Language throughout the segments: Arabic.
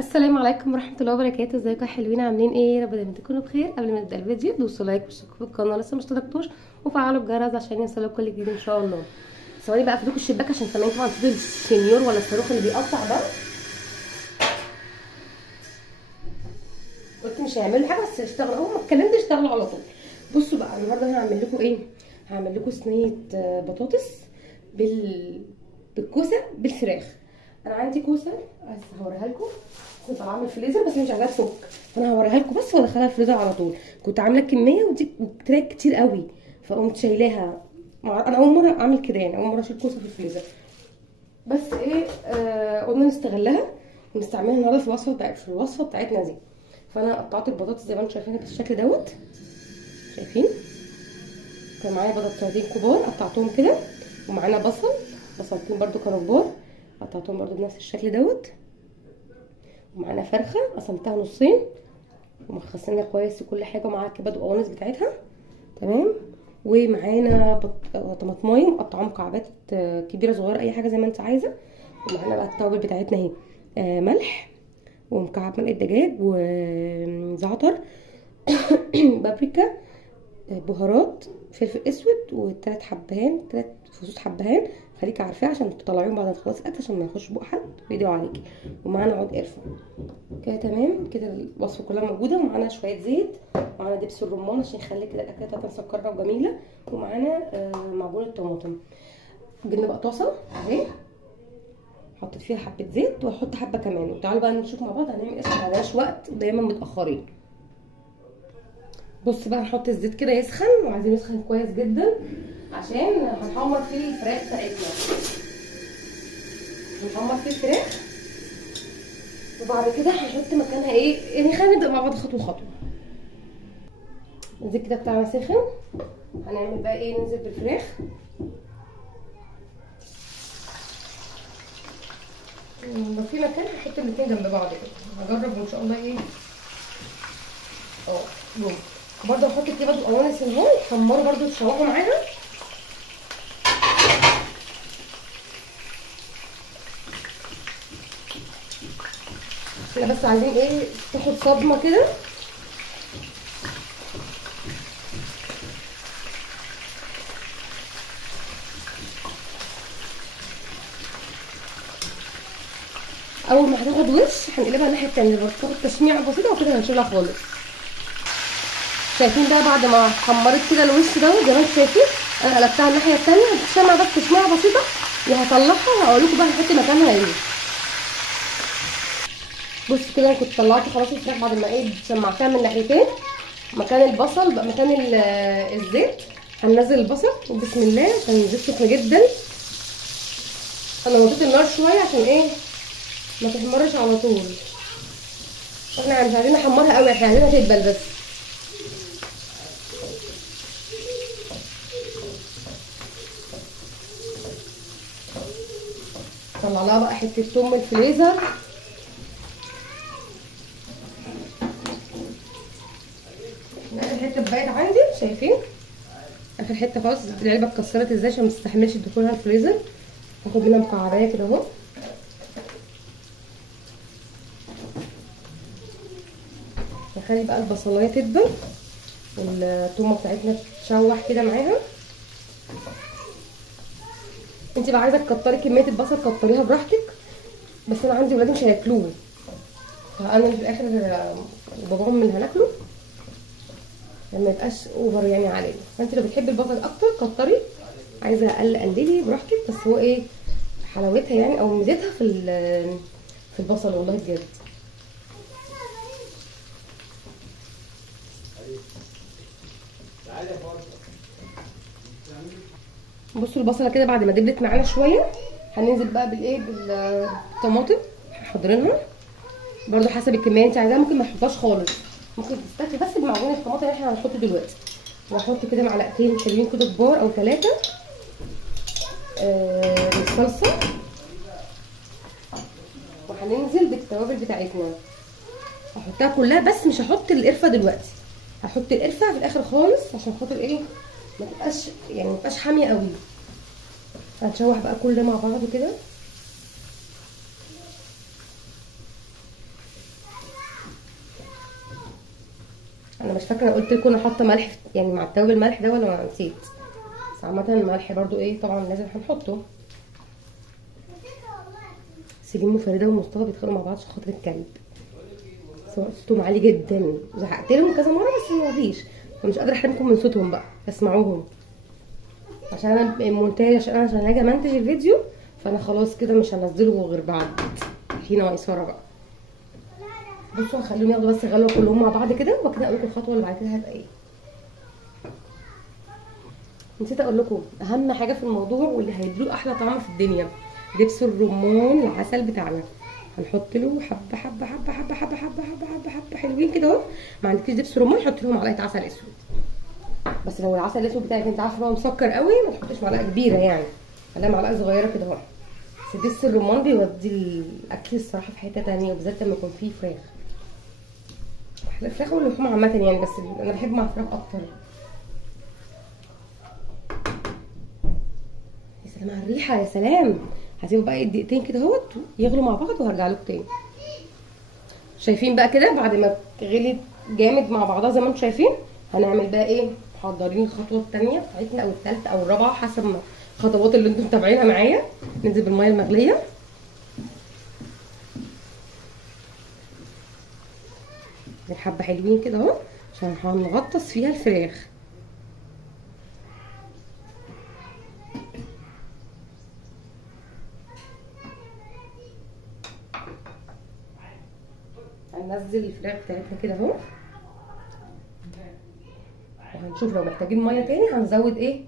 السلام عليكم ورحمه الله وبركاته. ازيكم يا حلوين؟ عاملين ايه؟ يا رب دايما تكونوا بخير. قبل ما نبدا الفيديو دوسوا لايك واشتركوا في القناه لسه ما اشتركتوش، وفعلوا الجرس عشان يوصلكوا كل جديد ان شاء الله. ثواني بقى افتح الشباك عشان سامعين طبعا صوت السنيور ولا الصاروخ اللي بيقطع ده. قلت مش هيعملوا حاجه بس اشتغلوا، اول ما اتكلمت اشتغلوا على طول. بصوا بقى النهارده هعمل لكم ايه؟ هعمل لكم صينيه بطاطس بالكوسه بالفراخ. انا عندي كوسه بس هوريها لكم، كنت عامله الفريزر بس مش عايزاها تفك، فانا هوريها لكم بس وادخلها الفريزر على طول. كنت عامله كميه ودي طلعت كتير قوي فقمت شايلاها. انا اول مره اعمل كده، يعني اول مره اشيل كوسه في الفريزر. بس ايه قلنا نستغلها ونستعملها النهارده في الوصفه بتاعتنا دي. فانا قطعت البطاطس زي ما انتم شايفين بالشكل دوت، شايفين؟ كان معايا بطاطسين كبار قطعتهم كده، ومعانا بصلتين برده كانوا كبار قطعتهم برده بنفس الشكل دوت، ومعانا فرخه قسمتها نصين ومخصصينها كويس وكل حاجه، ومعاها الكبد والقوانص بتاعتها تمام. ومعانا طماطمايه مقطعه مكعبات كبيره صغيره اي حاجه زي ما انت عايزه. ومعانا بقى التوابل بتاعتنا اهي، ملح ومكعب مرقه دجاج وزعتر بابريكا، بهارات، فلفل اسود، وثلاث فصوص حبهان. خليكي عارفاه عشان تطلعيهم بعد ما تخلصي الاكل عشان ما يخش بق حد ويدعوا عليكي. ومعانا عود قرفه كده تمام. كده الوصفه كلها موجوده، ومعانا شويه زيت، ومعانا دبس الرمان عشان يخلي كده الاكله بتاعتنا مسكره وجميله، ومعانا معجون الطماطم. جبنا بقى طاسه اهي، حطيت فيها حبه زيت وهحط حبه كمان، وتعالوا بقى نشوف مع بعض هنعمل ايه. ما عندناش وقت ودايما متاخرين. بص بقى نحط الزيت كده يسخن، وعايزين يسخن كويس جدا عشان هنحمر فيه الفراخ بتاعتنا. هنحمر فيه الفراخ وبعد كده هنحط مكانها ايه، يعني خلينا نبدا مع بعض خطوه خطوه. الزيت كده بتاعنا سخن، هنعمل بقى ايه، ننزل بالفراخ. لو في مكان هحط الاتنين جنب بعض كده، هجرب وان شاء الله ايه جم. برضه هحط الكبد والقوانص اللي هون يتحمروا برضه يتشوحوا معاها. احنا بس عايزين ايه، تاخد صدمه كده. اول ما هتاخد وش هنقلبها الناحيه التانيه، تاخد تشميعه بسيطه وكده هنشيلها خالص. شايفين بقى بعد ما حمرت كده الوش دوت زي ما انتم شايفين، انا قلبتها الناحيه التانيه بتشمع بس تشميعه بسيطه، وهطلعها وهقول لكم بقى هحط مكانها ايه. بص كده انا كنت طلعت خلاص الفراخ بعد ما ايه شمعتها من ناحيتين. مكان البصل بقى مكان الزيت هننزل البصل وبسم الله عشان الزيت سخن جدا. انا وطيت النار شويه عشان ايه ما تحمرش على طول، احنا مش عايزين نحمرها قوي، احنا عايزينها تدبل بس. طلع لها بقى حته توم من الفريزر. اخر حته بقت عندي، شايفين اخر حته خلاص العلبه اتكسرت ازاي عشان ما تستحملش دخولها الفريزر. هاخد منها مكعبايه كده اهو. نخلي بقى البصلايه تدبل والتومه بتاعتنا تتشوح كده معاها. انت بقى عايزه تكتري كميه البصل كتريها براحتك، بس انا عندي ولادي مش هياكلوه، فانا في الاخر باباهم اللي هناكله لما يبقاش اوفر يعني علينا. فانت لو بتحبي البصل اكتر كتري، عايزه اقل قللي براحتك. بس هو ايه حلاوتها يعني او ميزتها في البصل والله بجد. بصوا البصله كده بعد ما دبلت معانا شويه هننزل بقى بالايه بالطماطم حاضرينها برده حسب الكميه انت عايزاها، ممكن ما تحطهاش خالص، ممكن تستكفي بس بمعجون الطماطم اللي احنا هنحطه دلوقتي. وهحط كده معلقتين حلوين كده كبار او 3 من الصلصه، وهننزل بالتوابل بتاعتنا. هحطها كلها بس مش هحط القرفه دلوقتي، هحط القرفه في الاخر خالص عشان خاطر ايه ما تبقاش حاميه قوي. هنشوح بقى كل ده مع بعض كده. مش فاكره انا قلت لكم انا حاطه ملح يعني مع التوابل الملح ده ولا ما نسيت. بس عامه الملح برضو ايه طبعا لازم هنحطه. سليم وفريده ومصطفى بيتخانقوا مع بعض عشان خاطر الكلب. صوتهم عالي جدا، زعقت لهم كذا مره بس ما فيش، فمش قادره احرمكم من صوتهم بقى، اسمعوهم عشان انا المونتاج، عشان هاجي امنتج الفيديو، فانا خلاص كده مش هنزله غير بعد حين ميسره بقى. بصوا هخليهم ياخدوا بس غلوه كلهم مع بعض كده، وبعد كده اقول لكم الخطوه اللي بعد كده هتبقى ايه. نسيت اقول لكم اهم حاجه في الموضوع واللي هيديله احلى طعم في الدنيا، دبس الرمان العسل بتاعنا. هنحط له حبه حبه حبه حبه حبه حبه حبه حبه حبه حلوين كده اهو. ما عندكيش دبس رمان حطي لهم معلقه عسل اسود، بس لو العسل الاسود بتاعك انت عارفه بقى مسكر قوي ما تحطيش معلقه كبيره يعني، خليها معلقه صغيره كده اهو. بس دبس الرمان بيودي الاكل الصراحه في حته تانية، وبالذات لما يكون فيه فراخ. الفراخ واللحوم عامه يعني، بس انا بحب مع الفراخ اكتر. يا سلام على الريحه، يا سلام. هسيبه بقى دقيقتين كده اهوت يغلوا مع بعض وهرجع لكم تاني. شايفين بقى كده بعد ما غلت جامد مع بعضها زي ما انتم شايفين، هنعمل بقى ايه، محضرين الخطوه الثانيه بتاعتنا او الثالثه او الرابعه حسب ما الخطوات اللي انتم متابعينها معايا. ننزل بالميه المغليه، حبه حلوين كده اهو عشان هنغطس فيها الفراخ. هننزل الفراخ بتاعتنا كده اهو، وهنشوف لو محتاجين ميه تاني هنزود ايه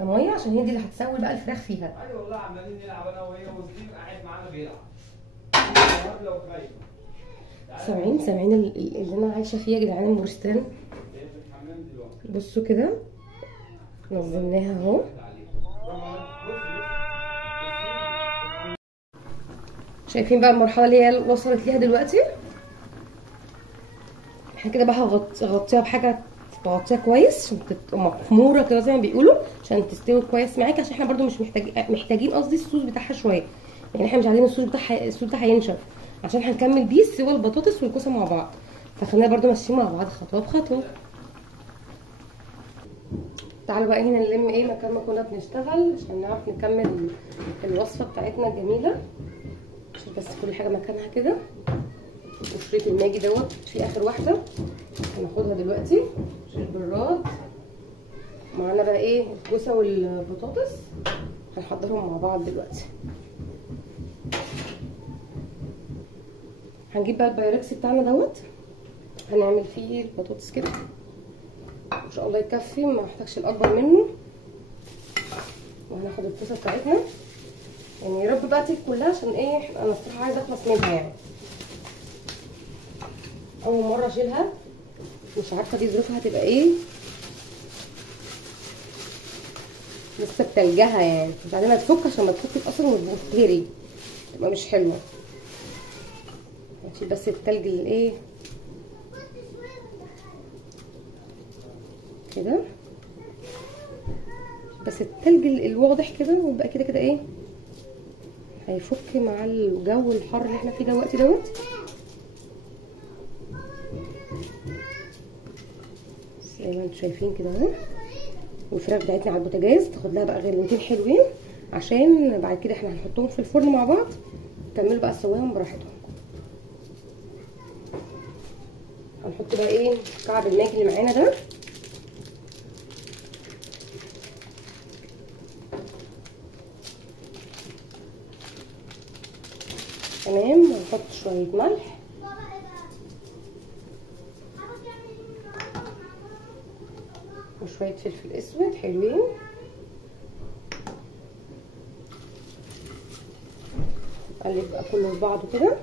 ميه، عشان هي دي اللي هتسوي بقى الفراخ فيها. ايوه والله عمالين نلعب انا وهي، وسليم قاعد معانا بيلعب. سامعين اللي انا عايشه فيه يا جدعان، المورستان. بصوا كده نزلناها اهو. شايفين بقى المرحله اللي هي وصلت ليها دلوقتي. احنا كده بقى هغطيها بحاجه تغطيها كويس عشان تبقى مخموره كده زي ما بيقولوا، عشان تستوي كويس معاكي، عشان احنا برده مش محتاجين قصدي الصوص بتاعها شويه يعني، احنا مش عايزين الصوص بتاعها ينشف، عشان هنكمل بيه سوى البطاطس والكوسه مع بعض، فخلينا برده ماشيين مع بعض خطوه بخطوه. تعالوا بقى هنا نلم ايه مكان ما كنا بنشتغل عشان نعرف نكمل الوصفه بتاعتنا الجميله، عشان بس كل حاجه مكانها كده. وشريط الماجي دوت في اخر واحده هناخدها دلوقتي، شريط براد. معانا بقى ايه الكوسه والبطاطس هنحضرهم مع بعض دلوقتي. هنجيب بقى البايركس بتاعنا دوت، هنعمل فيه البطاطس كده ان شاء الله يكفي، ما محتاجش الاكبر منه. وهناخد الكوسه بتاعتنا يعني يا رب بقى تيجي كلها، عشان ايه انا الصراحه عايزه اخلص منها يعني. اول مره اشيلها مش عارفه دي ظروفها هتبقى ايه، لسه بتلجها يعني، مش عايزينها تفك عشان ما تفكش اصلا وتتهري تبقى مش حلوه. هنشيل بس التلج الايه كده، بس التلج الواضح كده، ويبقى كده كده ايه هيفك مع الجو الحر اللي احنا فيه دلوقتي دوت. زي ما انتم شايفين كده اهو. والفراخ بتاعتنا على البوتاجاز تاخد لها بقى غلوتين حلوين، عشان بعد كده احنا هنحطهم في الفرن مع بعض كملوا بقى سواهم براحتهم. هنحط بقى ايه كعب الماجي اللي معانا ده، تمام. ونحط شويه ملح وشويه فلفل اسود حلوين، نقلب بقى كله في بعضه كده.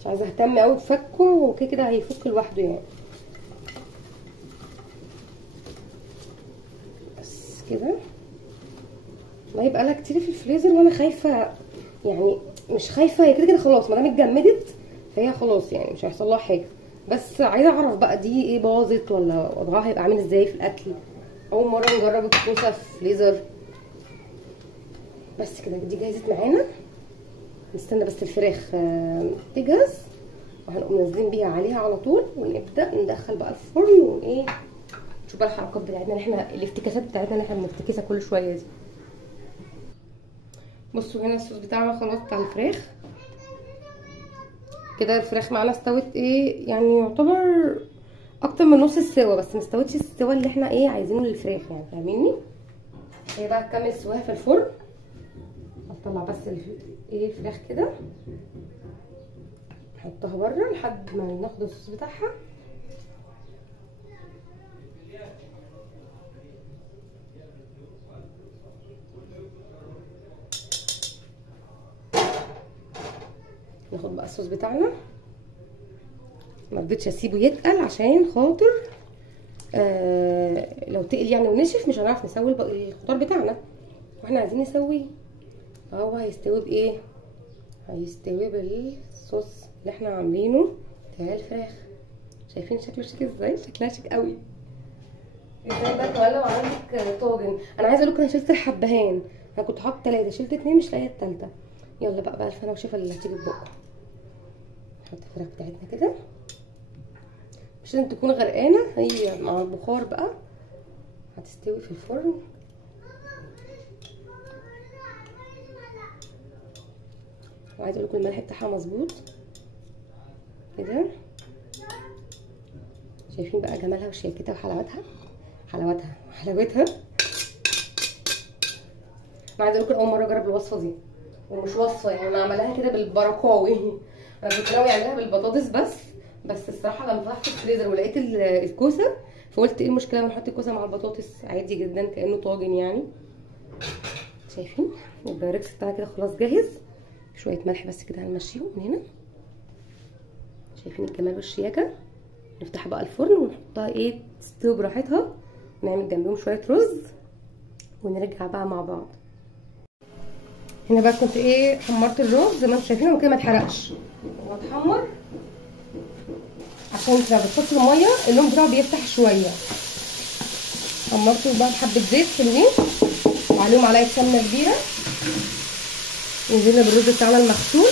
مش عايزه اهتم قوي بفكه، وكده كده هيفك لوحده يعني. بس كده ما يبقى لها كتير في الفريزر، وانا خايفه يعني، مش خايفه، هي كده كده خلاص ما دام اتجمدت فهي خلاص يعني مش هيحصل لها حاجه، بس عايزه اعرف بقى دي ايه باظت ولا وضعها هيبقى عامل ازاي في الاكل. اول مره نجرب الكوسه في فريزر. بس كده دي جهزت معانا، نستنى بس الفراخ تجهز وهنقوم نازلين بيها عليها على طول، ونبدا ندخل بقى الفرن وايه. نشوف بقى الحركات بتاعتنا اللي احنا الافتكاسات بتاعتنا اللي احنا بنفتكسها كل شويه دي. بصوا هنا الصوص بتاعنا خلاص بتاع الفراخ كده. الفراخ معانا استوت ايه يعني، يعتبر اكتر من نص السوا، بس ما استوتش السوا اللي احنا ايه عايزينه للفراخ يعني، فاهميني. هي بقى تكمل سواها في الفرن. هطلع بس ايه الفراخ كده، نحطها بره لحد ما ناخد الصوص بتاعها. ناخد بقى الصوص بتاعنا. ما رضيتش اسيبه يتقل عشان خاطر لو تقل يعني ونشف مش هنعرف نسوي الخضار بتاعنا، واحنا عايزين نسويه. فهو هيستوي بايه؟ هيستوي بالصوص اللي احنا عاملينه بتاع الفراخ. شايفين شكله شيك ازاي؟ شكلها شيك قوي. ازاي بقى كمان لو عندك طاجن. انا عايزه اقول لكم انا شلت الحبهان، انا كنت حاطه 3 شلت 2 مش لاقيه الثالثه. يلا بقى الفنا وشوفها اللي هتيجي في بقى. نحط الفراخ بتاعتنا كده، مش لازم تكون غرقانه، هي مع البخار بقى هتستوي في الفرن. وعايزه اقول لكم الملح بتاعها مظبوط كده. شايفين بقى جمالها وشياكتها وحلاوتها حلاوتها. انا عايزه اقول لكم اول مره اجرب الوصفه دي، ومش وصفه يعني، انا عملها كده بالبركاوي. انا كنت ناوي اعملها بالبطاطس بس الصراحه لما فتحت الفريزر ولقيت الكوسه فقلت ايه المشكله لما نحط الكوسه مع البطاطس عادي جدا كانه طاجن يعني. شايفين البايركس بتاعنا كده خلاص جاهز. شويه ملح بس كده هنمشيهم من هنا. شايفين الجمال والشياكه. نفتح بقى الفرن ونحطها ايه تستوي براحتها، ونعمل جنبهم شويه رز ونرجع بقى مع بعض. هنا بقى كنت ايه حمرت الرز زي ما انتم شايفين، وكده ما اتحرقش. هو اتحمر عشان انت لما بتحط الميه اللون بتاعه بيفتح شويه. حمرته بقى بحبه زيت حلوين وعليهم معلقه سمنه كبيره. ونزلنا بالرز بتاعنا المغسول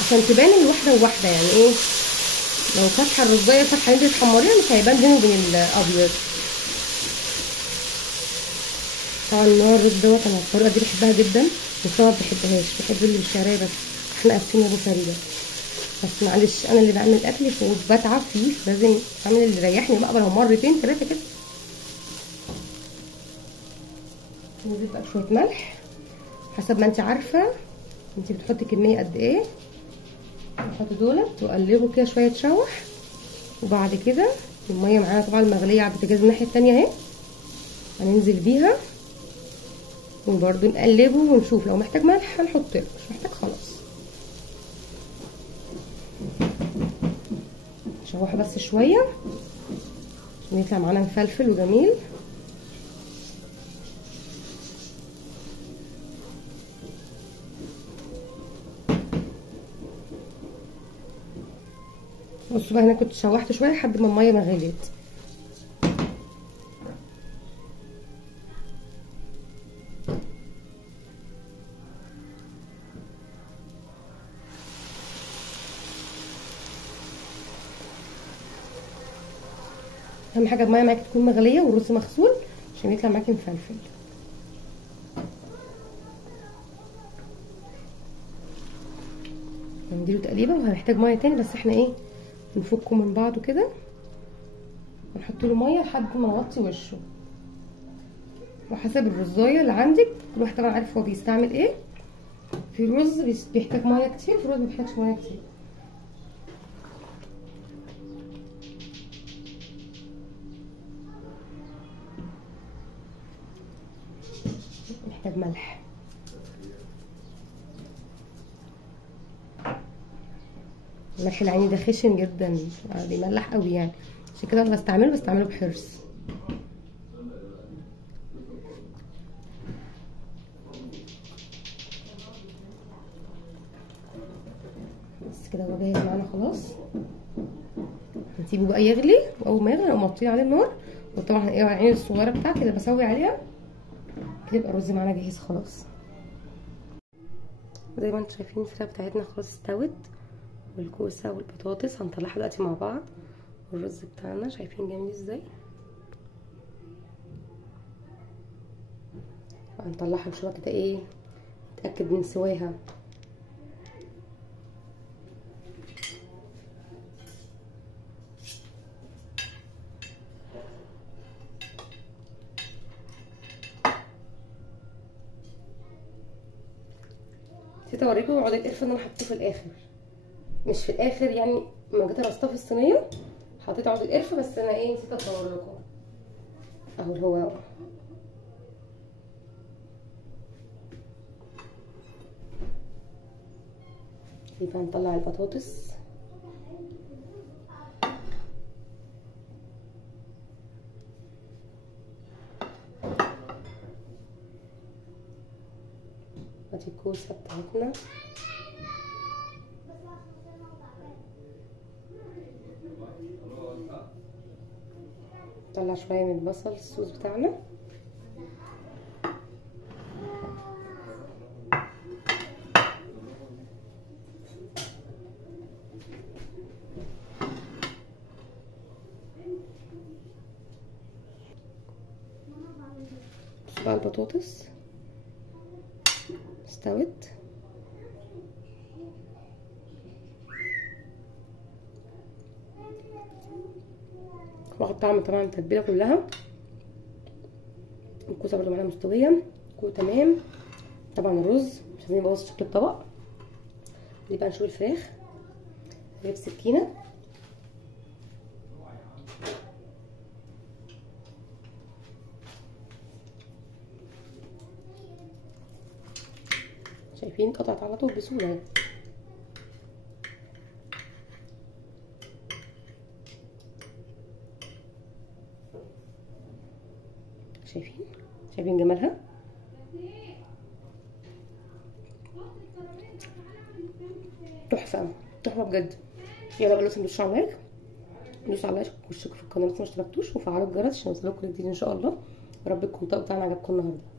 عشان تبان الواحده وواحده يعني ايه، لو فاتحه الرزايه فاتحه انت تحمريها مش هيبان بينه وبين الابيض. طبعا النوع الرز دوت انا الطريقه دي بحبها جدا، بس ما بحبهاش، بحب اللي بالشعريه بس. احنا قاسمين ابو سريع، بس معلش انا اللي بعمل اكل وبتعب فيه، لازم اعمل اللي يريحني بقى لو مرتين 3 كده. نزيد بقى شويه ملح حسب ما انت عارفه انت بتحطي كميه قد ايه. نحط دولت واقلبه كده شويه تشوح. وبعد كده الميه معانا طبعا مغليه على البوتاجاز الناحيه التانيه اهي، هننزل بيها وبرده نقلبه ونشوف لو محتاج ملح هنحط له، مش محتاج خلاص. نشوحه بس شويه عشان يطلع معانا مفلفل وجميل. بصوا بقى هنا كنت شوحت شويه لحد ما الميه ما غليت. اهم حاجه الميه معاكي تكون مغليه والرز مغسول عشان يطلع معاكي مفلفل. نديله تقليبه وهنحتاج ميه تاني، بس احنا ايه نفكه من بعضه كده ونحط له ميه لحد ما نغطي وشه. وحسب الرزايه اللي عندك كل واحد طبعا عارف هو بيستعمل ايه. في رز بيحتاج ميه كتير، في رز ما بيحتاجش ميه كتير. محتاج ملح. الملح العيني ده خشن جدا بيملح قوي يعني، عشان كده انا بستعمله بحرص. بس كده هو جاهز معانا خلاص. هنسيبه بقى يغلي، واول ما يغلي نقوم موطين عليه النار. وطبعا ايه العين الصغيره بتاعتي اللي بسوي عليها كده يبقى الرز معانا جاهز خلاص. زي ما انتم شايفين الفراخ بتاعتنا خلاص استوت، والكوسه والبطاطس هنطلعها دلوقتي مع بعض، والرز بتاعنا شايفين جميل ازاي. هنطلعها نشوفها كده ايه، نتاكد من سواها. نسيت اوريكم عود القرفه اللي انا حطيته في الاخر، مش في الاخر يعني، لما جيت ارصها في الصينيه حطيت عود القرفه، بس انا ايه نسيت اصور لكم اهو. هو يبقى نطلع البطاطس. ادي الكوسه بتاعتنا. نطلع شويه من البصل الصوص بتاعنا. بقى البطاطس استوت، واخد طعم طبعا التتبيله كلها. الكوسه برده معانا مستويه تمام. طبعا الرز مش عايزين نبوظ شكل الطبق. دي بقى نشوف الفراخ. هجيب سكينه شايفين اتقطعت على طول بسهوله. شايفين جمالها. تحفه تحفه بجد. يلا بقى لازم ندوس على اللايك، ندوس على اللايك واشتركوا في القناه لو ما اشتركتوش، وفعلوا الجرس عشان يوصلكوا كل جديد ان شاء الله. يا رب الكونتاكت بتاعنا عجبكم النهارده.